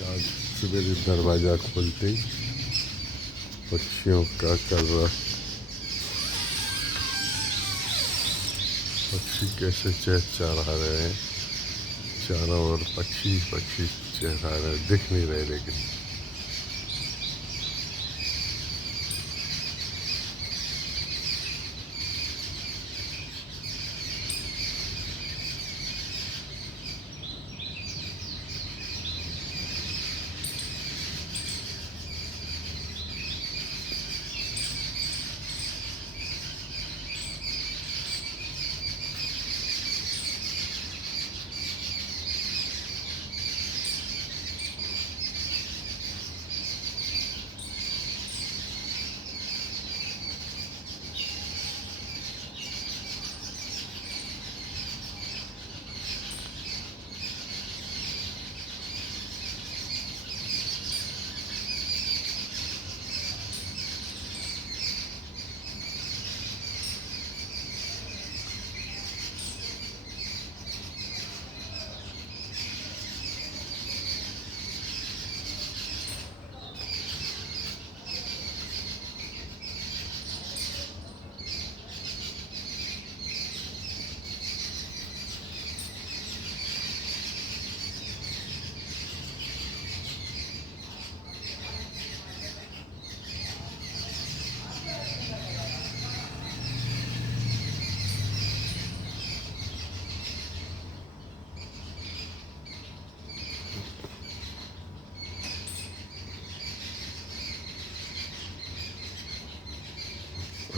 आज सवेरे दरवाज़ा खोलते ही पक्षियों का कलरव, पक्षी कैसे चहचहा रहे हैं। चारों ओर पक्षी पक्षी चहचहा रहे, दिख नहीं रहे लेकिन।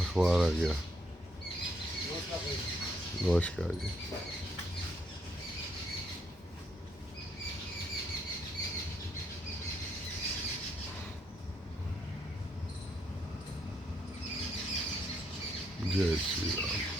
अखबार आ गया। नमस्कार जी। जय श्री राम।